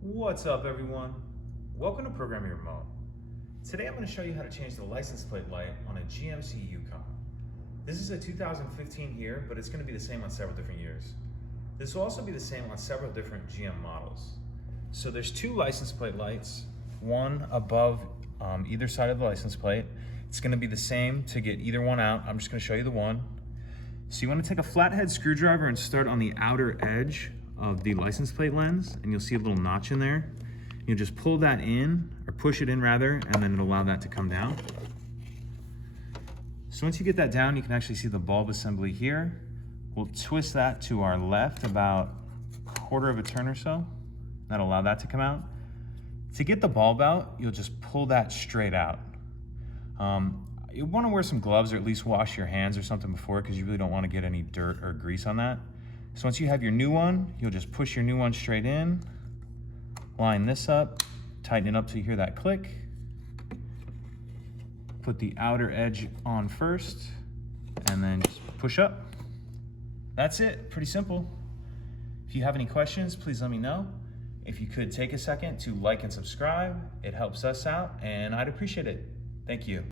What's up, everyone? Welcome to Programming Remote. Today I'm going to show you how to change the license plate light on a GMC Yukon. This is a 2015 here, but it's going to be the same on several different years. This will also be the same on several different GM models. So there's two license plate lights, one above either side of the license plate. It's going to be the same to get either one out. I'm just going to show you the one. So you want to take a flathead screwdriver and start on the outer edge of the license plate lens, and you'll see a little notch in there. You'll just pull that in, or push it in rather, and then it'll allow that to come down. So once you get that down, you can actually see the bulb assembly here. We'll twist that to our left about a quarter of a turn or so. That'll allow that to come out. To get the bulb out, you'll just pull that straight out. You want to wear some gloves or at least wash your hands or something before, because you really don't want to get any dirt or grease on that. So once you have your new one, you'll just push your new one straight in, line this up, tighten it up till you hear that click. Put the outer edge on first, and then just push up. That's it, pretty simple. If you have any questions, please let me know. If you could take a second to like and subscribe, it helps us out, and I'd appreciate it. Thank you.